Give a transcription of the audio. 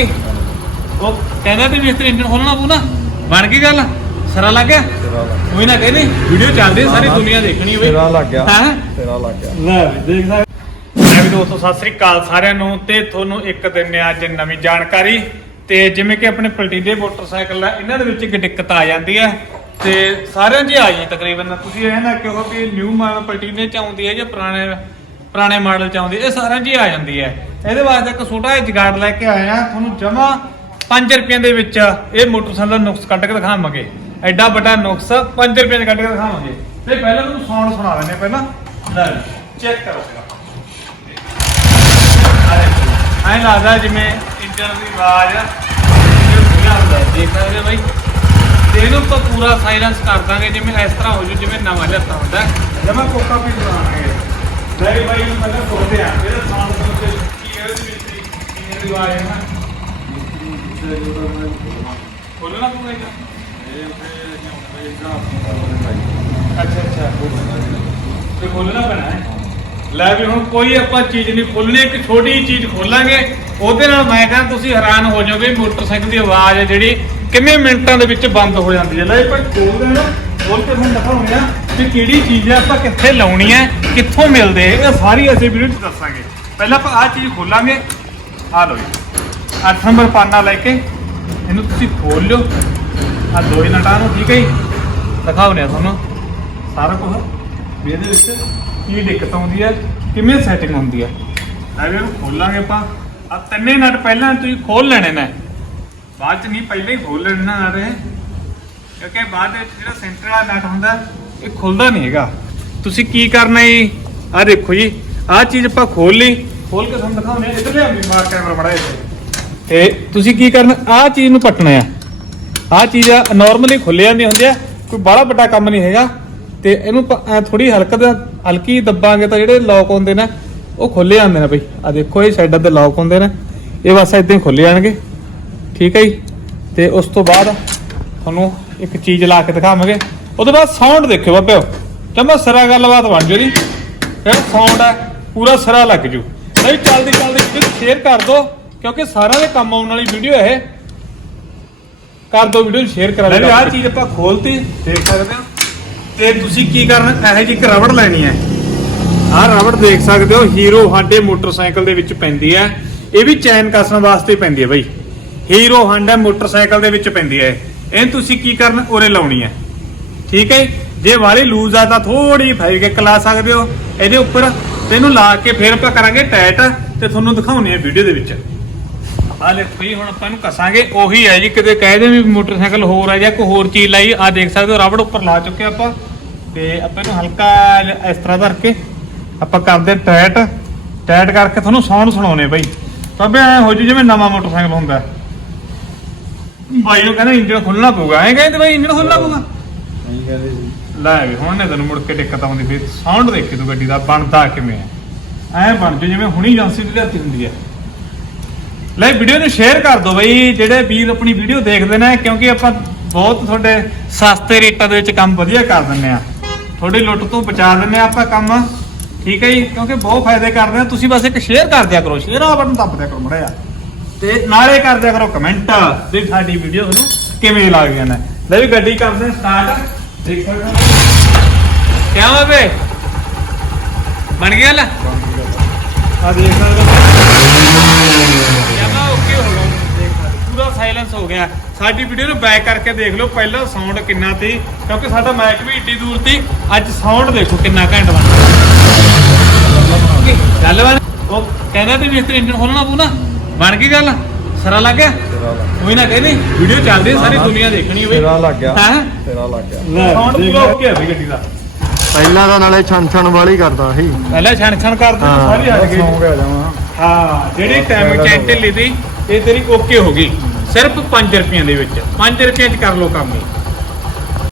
ਗਈ। ਉਹ ਕਹਿੰਦਾ ਤੇ ਮਿਸਤਰੀ ਇੰਜਨ ਖੋਲਣਾ ਪਊ ਨਾ। ਬਣ ਗਈ ਗੱਲ? ਸਰਾ ਲੱਗ ਗਿਆ? ਕੋਈ ਨਾ ਕਹਿੰਦੇ ਵੀਡੀਓ ਚੱਲਦੀ ਸਾਰੀ ਦੁਨੀਆ ਦੇਖਣੀ ਹੋਵੇ। ਤੇਰਾ ਲੱਗ ਗਿਆ। ਹਾਂ? ਤੇਰਾ ਲੱਗ ਗਿਆ। ਲੈ ਵੀ ਦੇਖ ਸਕਦੇ ਮੈਂ ਵੀ ਦੋਸਤੋ ਸਤਿ ਸ੍ਰੀ ਅਕਾਲ ਸਾਰਿਆਂ ਨੂੰ ਤੇ ਤੁਹਾਨੂੰ ਇੱਕ ਦਿਨ ਨੇ ਅੱਜ ਨਵੀਂ ਜਾਣਕਾਰੀ। ਤੇ ਜਿਵੇਂ ਕਿ ਆਪਣੇ ਪਲਟੀਨੇ ਮੋਟਰਸਾਈਕਲ ਆ ਇਹਨਾਂ ਦੇ ਵਿੱਚ ਇੱਕ ਦਿੱਕਤ ਆ ਜਾਂਦੀ ਹੈ ਤੇ ਸਾਰਿਆਂ 'ਚ ਹੀ ਆ ਜੀ ਤਕਰੀਬਨ। ਤੁਸੀਂ ਇਹ ਨਾ ਕਹੋ ਕਿ ਨਿਊ ਮਾਡਲ ਪਲਟੀਨੇ 'ਚ ਆਉਂਦੀ ਹੈ ਜਾਂ ਪੁਰਾਣੇ ਪੁਰਾਣੇ ਮਾਡਲ 'ਚ ਆਉਂਦੀ, ਇਹ ਸਾਰਿਆਂ 'ਚ ਹੀ ਆ ਜਾਂਦੀ ਹੈ। ਇਹਦੇ ਵਾਸਤੇ ਇੱਕ ਛੋਟਾ ਜਿਹਾ ਜਗਾੜ ਲੈ ਕੇ ਆਇਆ ਤੁਹਾਨੂੰ ਜਮਾ 5 ਰੁਪਏ ਦੇ ਵਿੱਚ ਇਹ ਮੋਟਰਸਾਈਕਲ ਦਾ ਨੁਕਸ ਕੱਢ ਕੇ ਦਿਖਾਵਾਂਗੇ। ਐਡਾ ਵੱਡਾ ਨੁਕਸ 5 ਰੁਪਏ ਦੇ ਕੱਢ ਕੇ ਦਿਖਾਵਾਂਗੇ। ਤੇ ਪਹਿਲਾਂ ਤੁਹਾਨੂੰ ਸਾਊਂਡ ਸੁਣਾ ਦਿੰਦੇ ਪਹਿਲਾਂ। ਲੈ ਚੈੱਕ ਕਰੋ ਐਂ ਲੱਗਦਾ ਜਿਵੇਂ ਇੰਜਨ ਦੀ ਆਵਾਜ਼ ਦੇਖ ਸਕਦੇ ਹੋ ਬਾਈ? ਤੇ ਇਹਨੂੰ ਆਪਾਂ ਪੂਰਾ ਸਾਇਲੈਂਸ ਕਰ ਦਾਂਗੇ, ਜਿਵੇਂ ਇਸ ਤਰ੍ਹਾਂ ਹੋ ਜੂ, ਜਿਵੇਂ ਨਵਾਂ ਲਿਆਤਾ ਹੁੰਦਾ ਜਮਾ ਕੋਕਾ ਵੀ ਬਣਾਵਾਂਗੇ ਲੈ ਵੀ ਬਾਈ ਨੂੰ ਪਹਿਲਾਂ ਬੋਲਦੇ ਆ ਇਹਦਾ ਸਾਊਂਡ ਸੁਣ ਕੇ ਕੀ ਹੈ ਇਹਦੇ ਵਿੱਚ ਇੰਜਨ ਦੀ ਆਵਾਜ਼ ਹੈ ਨਾ ਬੋਲਣਾ ਪਊਗਾ ਅੱਛਾ ਅੱਛਾ ਤੇ ਖੋਲਣਾ ਪੈਣਾ ਹੈ ਲੈ ਵੀ ਹੁਣ ਕੋਈ ਆਪਾਂ ਚੀਜ਼ ਨਹੀਂ ਖੋਲਣੀ ਇੱਕ ਛੋਟੀ ਚੀਜ਼ ਖੋਲਾਂਗੇ ਉਹਦੇ ਨਾਲ ਮੈਂ ਕਹਿੰਦਾ ਤੁਸੀਂ ਹੈਰਾਨ ਹੋ ਜਾਓਗੇ ਮੋਟਰਸਾਈਕਲ ਦੀ ਆਵਾਜ਼ ਹੈ ਜਿਹੜੀ ਕਿੰਨੇ ਮਿੰਟਾਂ ਦੇ ਵਿੱਚ ਬੰਦ ਹੋ ਜਾਂਦੀ ਹੈ ਲੈ ਪਰ ਖੋਲਦੇ ਨਾ ਖੋਲ ਕੇ ਤੁਹਾਨੂੰ ਦਿਖਾਉਂਦੇ ਆ ਕਿ ਕਿਹੜੀ ਚੀਜ਼ ਹੈ ਆਪਾਂ ਕਿੱਥੇ ਲਾਉਣੀ ਹੈ ਕਿੱਥੋਂ ਮਿਲਦੇ ਇਹ ਸਾਰੀ ਅਸੀਂ ਵੀਡੀਓ 'ਚ ਦੱਸਾਂਗੇ। ਪਹਿਲਾਂ ਆਪਾਂ ਆਹ ਚੀਜ਼ ਖੋਲਾਂਗੇ। ਆ ਲਓ ਜੀ। 8 ਨੰਬਰ ਪਾਨਾ ਲੈ ਕੇ, ਇਹਨੂੰ ਤੁਸੀਂ ਖੋਲ ਲਿਓ। ਆ ਦੋ ਹੀ ਨਟਾਂ ਨੂੰ, ਠੀਕ ਹੈ ਜੀ? ਦਿਖਾਉਂਦੇ ਆ ਤੁਹਾਨੂੰ। ਸਾਰਾ ਕੁਝ ਵੀ ਇਹਦੇ ਵਿੱਚ ਕੀ ਦਿੱਕਤ ਆਉਂਦੀ ਹੈ ਕਿਵੇਂ ਸੈਟਿੰਗ ਹੁੰਦੀ ਹੈ ਲੈ ਵੀ ਇਹਨੂੰ ਖੋਲਾਂਗੇ ਆਪਾਂ। ਆ ਤਿੰਨੇ ਨਟ ਪਹਿਲਾਂ ਤੁਸੀਂ ਖੋਲ ਲੈਣੇ ਨੇ। ਬਾਅਦ ਚ ਨਹੀਂ, ਪਹਿਲਾਂ ਹੀ ਖੋਲ ਲੈਣੇ ਨਾ ਆ ਰਹੇ ਕਿਉਂਕਿ ਬਾਅਦ ਵਿੱਚ ਜਿਹੜਾ ਸੈਂਟਰ ਵਾਲਾ ਨਟ ਹੁੰਦਾ ਇਹ ਖੁੱਲਦਾ ਨਹੀਂ ਹੈਗਾ। ਤੁਸੀਂ ਕੀ ਕਰਨਾ ਜੀ? ਆ ਦੇਖੋ ਜੀ ਆਹ ਚੀਜ਼ ਆਪਾਂ ਖੋਲ ਲਈ। ਖੋਲ ਕੇ ਤੁਹਾਨੂੰ ਦਿਖਾਉਂਦੇ ਆ ਇੱਧਰ ਲਿਆਉਂਦੀ ਮਾਰ ਕੈਮਰਾ ਮੜਾ ਇੱਥੇ ਤੇ ਤੁਸੀਂ ਕੀ ਕਰਨਾ ਆਹ ਚੀਜ਼ ਨੂੰ ਪੱਟਣਾ ਆ। ਆਹ ਚੀਜ਼ ਆ ਨਾਰਮਲੀ ਖੁੱਲੇ ਜਾਂਦੀ ਹੁੰਦੀ ਆ ਕੋਈ ਬੜਾ ਵੱਡਾ ਕੰਮ ਨਹੀਂ ਹੈਗਾ। ਤੇ ਇਹਨੂੰ ਥੋੜੀ ਹਲਕਾ ਦਾ ਹਲਕੀ ਦੱਬਾਂਗੇ ਤਾਂ ਜਿਹੜੇ ਲੌਕ ਹੁੰਦੇ ਨੇ ਉਹ ਖੁੱਲੇ ਜਾਂਦੇ ਨੇ ਬਈ। ਆ ਦੇਖੋ ਇਹ ਸਾਈਡਾਂ ਤੇ ਲੌਕ ਹੁੰਦੇ ਨੇ। ਇਹ ਬਸ ਇਦਾਂ ਹੀ ਖੁੱਲੇ ਜਾਣਗੇ। ਠੀਕ ਹੈ ਜੀ? ਤੇ ਉਸ ਤੋਂ ਬਾਅਦ ਤੁਹਾਨੂੰ ਇੱਕ ਚੀਜ਼ ਲਾ ਕੇ ਦਿਖਾਵਾਂਗੇ। ਉਹਦੇ ਬਾਅਦ ਸਾਊਂਡ ਦੇਖਿਓ ਬਾਬਿਓ। ਜਮਾ ਸਿਰਾ ਗੱਲਬਾਤ ਬਣ ਜੂ ਜੀ ਫਿਰ ਸਾਊਂਡ ਹੈ ਪੂਰਾ ਸਿਰਾ ਲੱਗ ਜੂ। ਨਹੀਂ ਚੱਲਦੀ ਚੱਲਦੀ। ਵੀਡੀਓ ਸ਼ੇਅਰ ਕਰ ਦਿਓ ਕਿਉਂਕਿ ਸਾਰਿਆਂ ਦੇ ਕੰਮ ਆਉਣ ਵਾਲੀ ਵੀਡੀਓ ਇਹ। ਕਰ ਦਿਓ ਵੀਡੀਓ ਸ਼ੇਅਰ ਕਰਾ ਦਿਓ ਆਹ ਚੀਜ਼ ਆਪਾਂ ਖੋਲਤੀ। ਦੇਖ ਸਕਦੇ ਹੋ। ਤੇ ਤੁਸੀਂ ਕੀ ਕਰਨਾ ਇਹੋ ਜਿਹੀ ਇੱਕ ਰਬੜ ਲੈਣੀ ਹੈ। ਆਹ ਰਬੜ ਦੇਖ ਸਕਦੇ ਹੋ ਹੀਰੋ ਹਾਂਡੇ ਮੋਟਰਸਾਈਕਲ ਦੇ ਵਿੱਚ ਪੈਂਦੀ ਹੈ। ਇਹ ਵੀ ਚੈਨ ਕੱਸਣ ਵਾਸਤੇ ਪੈਂਦੀ ਹੈ ਬਈ। ਹੀਰੋ ਹਾਂਡਾ ਮੋਟਰਸਾਈਕਲ ਦੇ ਵਿੱਚ ਪੈਂਦੀ ਹੈ। ਇਹ ਤੁਸੀਂ ਕੀ ਕਰਨ ਉਰੇ ਲਾਉਣੀ ਹੈ? ਠੀਕ ਹੈ ਜੀ? ਜੇ ਵਾਲੀ ਲੂਜ਼ ਆ ਤਾਂ ਥੋੜੀ ਫਾਈ ਕੇ ਲਾ ਸਕਦੇ ਹੋ। ਇਹਦੇ ਉੱਪਰ ਤੇ ਇਹਨੂੰ ਲਾ ਕੇ ਫਿਰ ਆਪਾਂ ਕਰਾਂਗੇ ਟਾਈਟ ਤੇ ਤੁਹਾਨੂੰ ਦਿਖਾਉਣੀ ਹੈ ਵੀਡੀਓ ਦੇ ਵਿੱਚ। ਆ ਲੈ ਭਈ ਹੁਣ ਆਪਾਂ ਇਹਨੂੰ ਕਸਾਂਗੇ। ਉਹੀ ਹੈ ਜੀ, ਕਿਤੇ ਕਹਿ ਦੇ ਵੀ ਮੋਟਰਸਾਈਕਲ ਹੋਰ ਹੈ ਜਾਂ ਕੋਈ ਹੋਰ ਚੀਜ਼ ਲਾਈ ਆ ਦੇਖ ਸਕਦੇ ਹੋ, ਰਬੜ ਉੱਪਰ ਲਾ ਚੁੱਕੇ ਆਪਾਂ। ਤੇ ਆਪਾਂ ਇਹਨੂੰ ਹਲਕਾ ਇਸ ਤਰ੍ਹਾਂ ਧਰ ਕੇ ਆਪਾਂ ਕਰਦੇ ਟਾਈਟ। ਟਾਈਟ ਕਰਕੇ ਤੁਹਾਨੂੰ ਸਾਊਂਡ ਸੁਣਾਉਣੇ ਬਈ। ਤਬੇ ਐ ਹੋ ਜੂ ਜਿਵੇਂ ਨਵਾਂ ਮੋਟਰਸਾਈਕਲ ਹੁੰਦਾ। ਬਾਈ ਨੂੰ ਕਹਿੰਦਾ ਇੰਜਨ ਖੋਲਣਾ ਪਊਗਾ। ਐਂ ਕਹਿੰਦੇ ਬਾਈ ਇੰਜਨ ਖੋਲਣਾ ਪਊਗਾ। ਨਹੀਂ ਕਹਿੰਦੇ ਸੀ ਲੈ ਵੀ ਹੁਣ ਨੇ ਤੈਨੂੰ ਮੁੜ ਕੇ ਦਿੱਕਤ ਆਉਂਦੀ ਫਿਰ ਸਾਊਂਡ ਦੇਖੀ ਤੂੰ ਗੱਡੀ ਦਾ ਬਣਦਾ ਕਿਵੇਂ ਐ ਐ ਬਣ ਜੂ ਜਿਵੇਂ ਹੁਣੀ ਏਜੰਸੀ ਦੀ ਲਿਆਤੀ ਹੁੰਦੀ ਹੈ ਲੈ ਵੀਡੀਓ ਨੂੰ ਸ਼ੇਅਰ ਕਰ ਦਿਓ ਬਈ ਜਿਹੜੇ ਵੀਰ ਆਪਣੀ ਵੀਡੀਓ ਦੇਖਦੇ ਨੇ ਕਿਉਂਕਿ ਆਪਾਂ ਬਹੁਤ ਤੁਹਾਡੇ ਸਸਤੇ ਰੇਟਾਂ ਦੇ ਵਿੱਚ ਕੰਮ ਵਧੀਆ ਕਰ ਦਿੰਨੇ ਆ। ਤੁਹਾਡੀ ਲੁੱਟ ਤੋਂ ਬਚਾ ਦਿੰਨੇ ਆ ਆਪਾਂ ਕੰਮ। ਠੀਕ ਹੈ ਜੀ? ਕਿਉਂਕਿ ਬਹੁਤ ਫਾਇਦੇ ਕਰਦੇ ਆ। ਤੁਸੀਂ ਬਸ ਇੱਕ ਸ਼ੇਅਰ ਕਰ ਦਿਆ ਕਰੋ। ਸ਼ੇਅਰ ਆ ਬਟਨ ਦੱਬ ਦਿਆ ਕਰੋ ਮੜਿਆ ਤੇ ਨਾਲੇ ਕਰ ਦਿਆ ਕਰੋ ਕਮੈਂਟ ਵੀ ਸਾਡੀ ਵੀਡੀਓ ਤੁਹਾਨੂੰ ਕਿਵੇਂ ਲੱਗਦੀਆਂ ਨੇ। ਲੈ ਵੀ ਗੱਡੀ ਕਰਦੇ ਸਟਾਰਟ ਦੇਖ ਕਿਆ ਹੋਵੇ ਬੇ ਬਣ ਗਿਆ ਲੈ? ਆ ਦੇਖ ਸਕਦੇ ਜਮਾ ਓਕੇ ਹੋ ਗਿਆ। ਪੂਰਾ ਸਾਇਲੈਂਸ ਹੋ ਗਿਆ। ਸਾਡੀ ਵੀਡੀਓ ਨੂੰ ਬੈਕ ਕਰਕੇ ਦੇਖ ਲਓ। ਪਹਿਲਾਂ ਸਾਊਂਡ ਕਿੰਨਾ ਸੀ? ਕਿਉਂਕਿ ਸਾਡਾ ਮਾਈਕ ਵੀ ਇੱਡੀ ਦੂਰ ਸੀ। ਅੱਜ ਸਾਊਂਡ ਦੇਖੋ ਕਿੰਨਾ ਘੈਂਟ ਬਣ ਗੱਲ ਬਣ ਉਹ ਕਹਿੰਦਾ ਤੇ ਮਿਸਤਰੀ ਇੰਜਨ ਖੋਲਣਾ ਪਊ ਨਾ। ਬਣ ਗਈ ਗੱਲ? ਸਰਾ ਲੱਗ ਗਿਆ? ਕੋਈ ਨਾ ਕਹਿੰਦੇ ਵੀਡੀਓ ਚੱਲਦੀ ਹੈ, ਸਾਰੀ ਦੁਨੀਆ ਦੇਖਣੀ ਹੋਵੇ। ਤੇਰਾ ਲੱਗ ਗਿਆ। ਹਾਂ? ਤੇਰਾ ਲੱਗ ਗਿਆ। ਸਾਊਂਡ ਪੂਰਾ ਓਕੇ ਹੈ ਬਈ ਗੱਡੀ ਦਾ। ਪਹਿਲਾਂ ਤਾਂ ਨਾਲੇ ਛਣ ਛਣ ਵਾਲੀ ਕਰਦਾ ਸੀ। ਪਹਿਲਾਂ ਛਣ ਛਣ ਕਰਦੇ ਹਾਂ, ਸਾਰੀ ਹਟ ਗਈ। ਸੌਂ ਗਿਆ ਜਾਵਾਂ ਹਾਂ ਜਿਹੜੀ ਟਾਈਮ ਚੈਂਟ ਲਈ ਦੀ ਇਹ ਤੇਰੀ ਓਕੇ ਹੋ ਗਈ। ਸਿਰਫ 5 ਰੁਪਈਆਂ ਦੇ ਵਿੱਚ। 5 ਰੁਪਈਆਂ ਚ ਕਰ ਲੋ ਕੰਮ ਇਹ।